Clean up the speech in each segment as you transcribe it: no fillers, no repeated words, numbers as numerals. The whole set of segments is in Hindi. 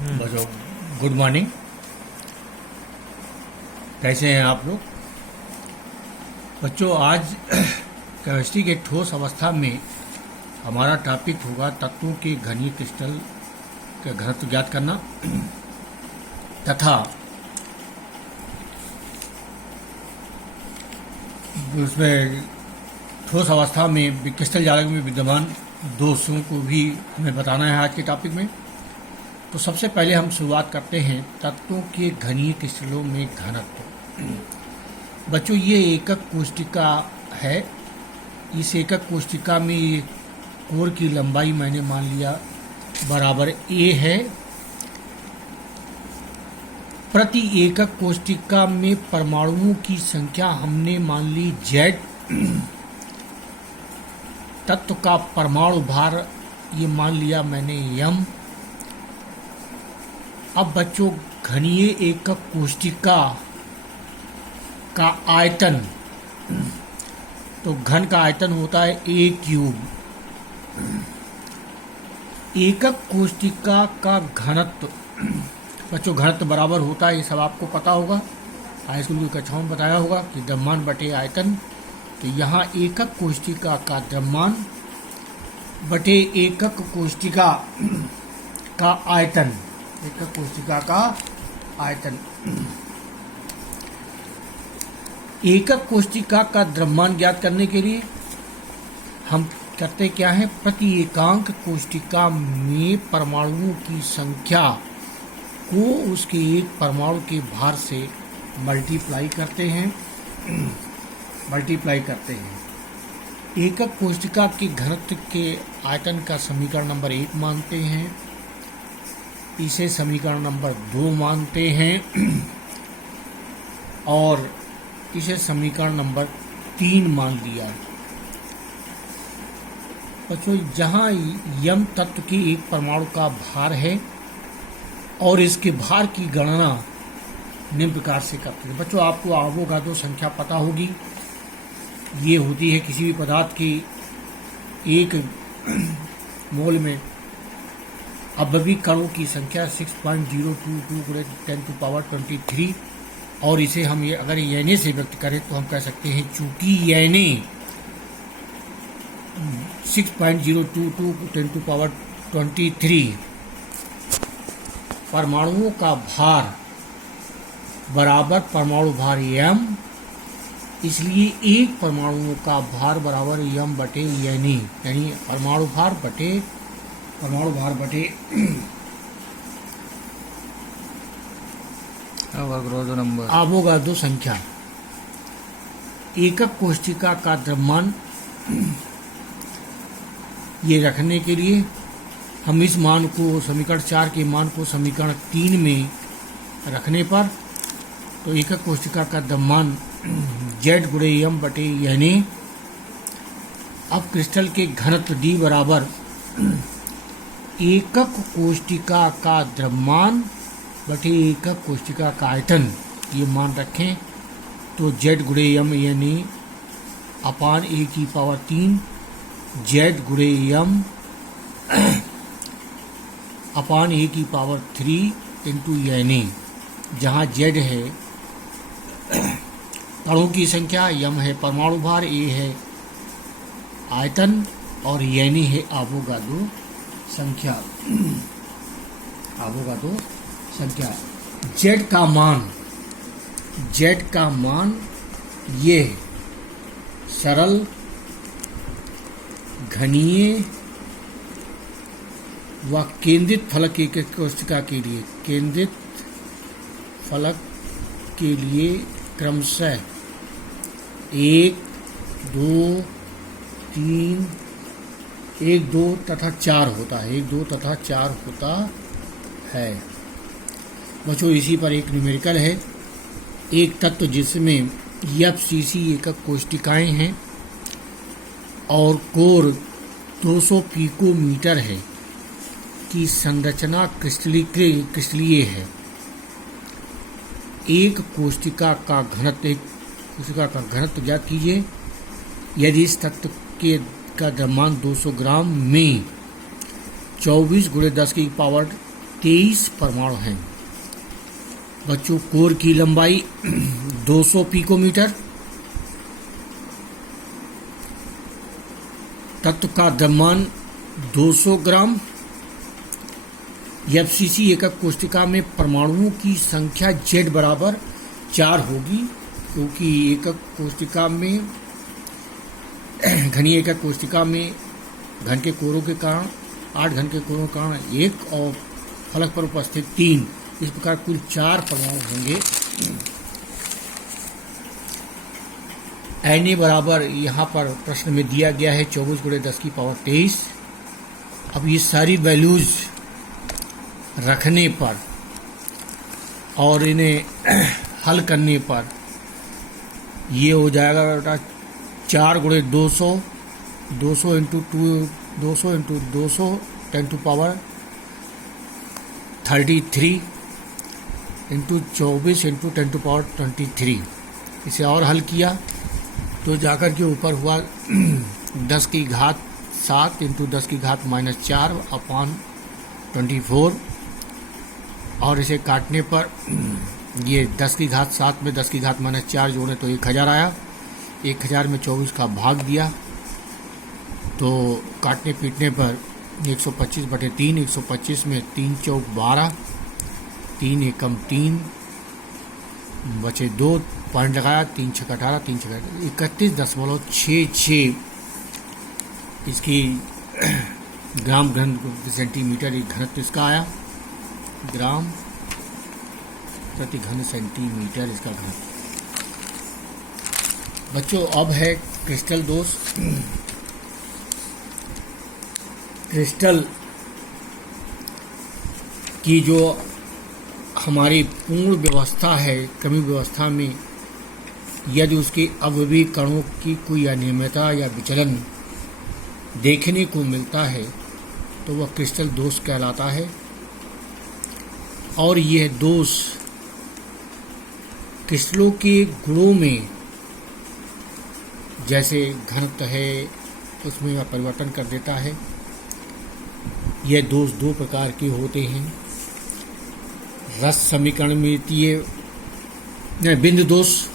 बच्चों, गुड मॉर्निंग। कैसे हैं आप लोग? बच्चों, आज केमिस्ट्री के ठोस अवस्था में हमारा टॉपिक होगा तत्वों के घनीय क्रिस्टल का घनत्व ज्ञात करना तथा उसमें ठोस अवस्था में क्रिस्टल जालक में विद्यमान दोषों को भी हमें बताना है आज के टॉपिक में। तो सबसे पहले हम शुरुआत करते हैं तत्वों के घनीय क्रिस्टलों में घनत्व। बच्चों, ये एकक कोशिका है। इस एकक कोशिका में ये कोर की लंबाई मैंने मान लिया बराबर a है। प्रति एकक कोशिका में परमाणुओं की संख्या हमने मान ली Z। तत्व का परमाणु भार ये मान लिया मैंने m। अब बच्चों, घनीय एकक कोशिका का आयतन, तो घन का आयतन होता है a³। एकक कोशिका का घनत्व, बच्चों घनत्व बराबर होता है, ये सब आपको पता होगा, हाई स्कूल की कक्षाओं में बताया होगा कि द्रव्यमान बटे आयतन। तो यहाँ एकक कोशिका का द्रव्यमान बटे एकक कोशिका का आयतन, एकक कोशिका का आयतन। एकक कोशिका का द्रव्यमान ज्ञात करने के लिए हम करते क्या है, प्रति एकांक कोशिका में परमाणुओं की संख्या को उसके एक परमाणु के भार से मल्टीप्लाई करते हैं। एकक कोशिका के घनत्व के आयतन का समीकरण नंबर 1 मानते हैं, इसे समीकरण नंबर 2 मानते हैं और इसे समीकरण नंबर 3 मान लिया। बच्चों, जहाँ यम तत्व के एक परमाणु का भार है और इसके भार की गणना निम्न प्रकार से करते हैं। बच्चों, आपको अवोगाद्रो संख्या पता होगी। ये होती है किसी भी पदार्थ की एक मोल में अपव्ययी कणों की संख्या 6.022 × 10⁻23। और इसे हम ये अगर Na से व्यक्त करें तो हम कह सकते हैं चूंकि Na 6.022 × 10⁻23 परमाणुओं का भार बराबर परमाणु भार m, इसलिए एक परमाणुओं का भार बराबर m बटे Na, यानी परमाणु भार बटे अवोगाद्रो संख्या। एकक कोशिका का द्रव्यमान ये रखने के लिए हम इस मान को, समीकरण 4 के मान को समीकरण 3 में रखने पर, तो एकक कोशिका का द्रव्यमान Z × m बटे Na। अब क्रिस्टल के घनत्व D बराबर एकक कोशिका का द्रव्यमान बटे एकक कोशिका का आयतन, ये मान रखें तो Z × m यानी अपान a³ Z × m अपान a³ × Na, जहाँ Z है अणुओं की संख्या, m है परमाणु भार, a है आयतन और Na है अवोगाद्रो संख्या। Z का मान ये है। सरल घनीय व केंद्रित फलक की कोशिका के लिए क्रमशः 1, 2 तथा 4 होता है। बच्चों, इसी पर एक न्यूमेरिकल है। एक तत्व जिसमें FCC एकक कोशिकाएं हैं और कोर 200 पिकोमीटर है की संरचना क्रिस्टलीय है। एक कोशिका का घनत्व ज्ञात कीजिए। यदि इस तत्व का द्रव्यमान 200 ग्राम में 24 × 10⁻⁴ 23 परमाणु हैं। बच्चों, कोर की लंबाई 200 पिकोमीटर, तत्व का द्रव्यमान 200 ग्राम। एफसीसी एकक कोष्टिका में परमाणुओं की संख्या Z बराबर 4 होगी, क्योंकि एकक कोष्टिका में घनीय एकक कोष्टिका में घन के कोरों के कारण 8 घन के कोरों के कारण 1 और फलक पर उपस्थित 3, इस प्रकार कुल 4 परमाणु होंगे। Na बराबर यहाँ पर प्रश्न में दिया गया है 24 × 10⁻23। अब ये सारी वैल्यूज रखने पर और इन्हें हल करने पर ये हो जाएगा बेटा 4 × 200, 200 × 200 10⁻33 × 24 × 10⁻23। इसे और हल किया तो जाकर के ऊपर हुआ 10 की घात 7 × 10 की घात -4/24, और इसे काटने पर ये 10 की घात 7 में 10 की घात -4 जोड़े तो 1000 आया। 1000 में 24 का भाग दिया तो काटने पीटने पर 125/3, 125 में 3 चौक 12, 3 एकम 3, बचे 2, पॉइंट लगाया, 3 छक 18, 3 छक 31.66 इसकी ग्राम घन सेंटीमीटर घनत्व इसका आया, ग्राम प्रति घन सेंटीमीटर इसका घनत्व। बच्चों, अब है क्रिस्टल दोष। क्रिस्टल की जो हमारी पूर्ण व्यवस्था है, कमी व्यवस्था में यदि उसके अवयवी कणों की कोई अनियमितता या विचलन देखने को मिलता है तो वह क्रिस्टल दोष कहलाता है। और यह दोष क्रिस्टलों के गुणों में, जैसे घनत्व है उसमें वह परिवर्तन कर देता है। यह दोष 2 प्रकार के होते हैं। रस समीकरणमितीय बिंदु दोष,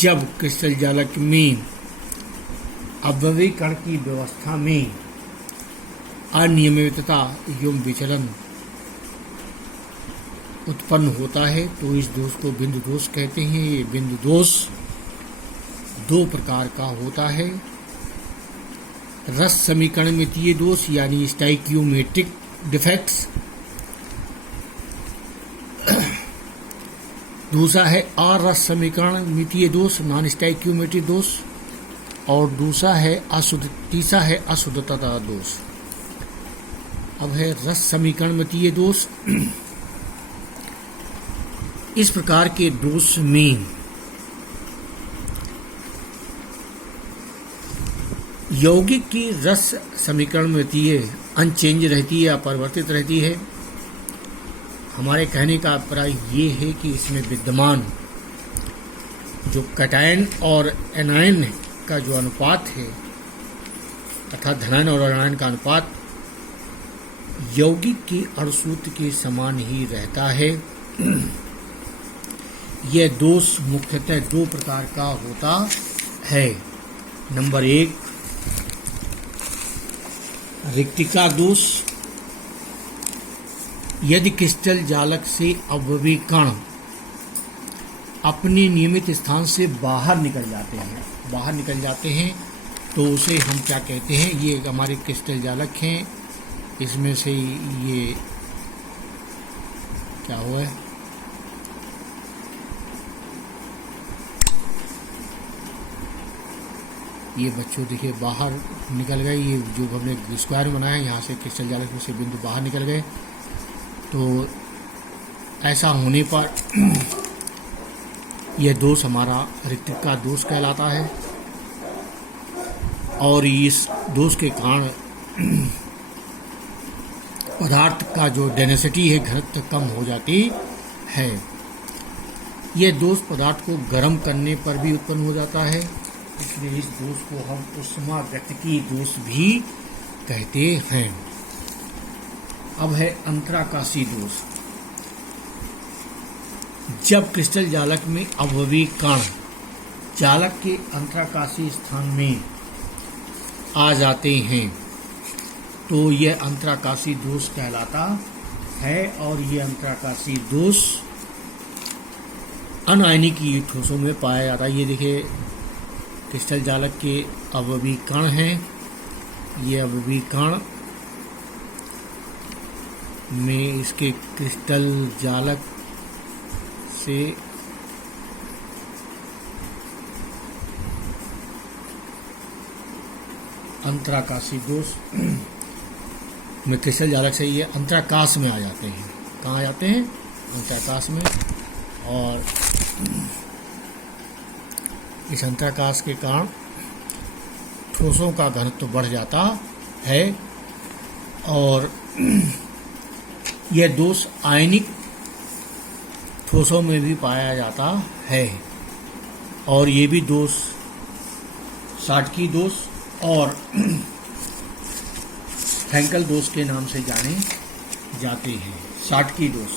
जब क्रिस्टल जालक में अवयवी कण की व्यवस्था में अनियमितता एवं विचलन उत्पन्न होता है तो इस दोष को बिंदु दोष कहते हैं। ये बिंदु दोष 2 प्रकार का होता है। रस समीकरणमितीय दोष यानी स्टाइकियोमेट्रिक डिफेक्ट्स, दूसरा है अरस समीकरणमितीय दोष नॉन स्टाइकियोमेट्रिक दोष, और तीसरा है अशुद्धता दोष। अब है रस समीकरणमितीय दोष। इस प्रकार के दोष में यौगिक की रस समीकरणमितीय अनचेंज रहती है, अपरिवर्तित रहती है। हमारे कहने का अभिप्राय ये है कि इसमें विद्यमान जो कैटायन और एनायन का जो अनुपात है, अर्थात धनायन और ऋणायन का अनुपात यौगिक की अणुसूत्र के समान ही रहता है। यह दोष मुख्यतः 2 प्रकार का होता है। नंबर 1 रिक्तिका दोष। यदि क्रिस्टल जालक से अवयवी कण अपने नियमित स्थान से बाहर निकल जाते हैं तो उसे हम क्या कहते हैं, ये हमारे क्रिस्टल जालक हैं, इसमें से ये क्या हुआ है, ये बच्चों देखिए बाहर निकल गए। ये जो हमने स्क्वायर बनाया यहाँ से क्रिस्टल जालक में से बिंदु बाहर निकल गए। तो ऐसा होने पर यह दोष हमारा रिक्तिका दोष कहलाता है। और इस दोष के कारण पदार्थ का जो डेंसिटी है, घनत्व कम हो जाती है। यह दोष पदार्थ को गर्म करने पर भी उत्पन्न हो जाता है, इसलिए इस दोष को हम ऊष्मागतिकी दोष भी कहते हैं। अब है अंतराकाशी दोष। जब क्रिस्टल जालक में अवयवी कण जालक के अंतराकाशी स्थान में आ जाते हैं तो यह अंतराकाशी दोष कहलाता है, और यह अंतराकाशी दोष अनायनिकीय ठोसों में पाया जाता है। ये देखिए क्रिस्टल जालक के अवयवी कण हैं, ये अवयवी कण में इसके क्रिस्टल जालक से अंतराकाशी दोष में क्रिस्टल जालक से ये अंतराकाश में आ जाते हैं। कहाँ आ जाते हैं? अंतराकाश में। और इस अंतराकाश के कारण ठोसों का घनत्व बढ़ जाता है और यह दोष आयनिक ठोसों में भी पाया जाता है, और ये भी दोष शाटकी दोष और फ्रैंकल दोष के नाम से जाने जाते हैं। शाटकी दोष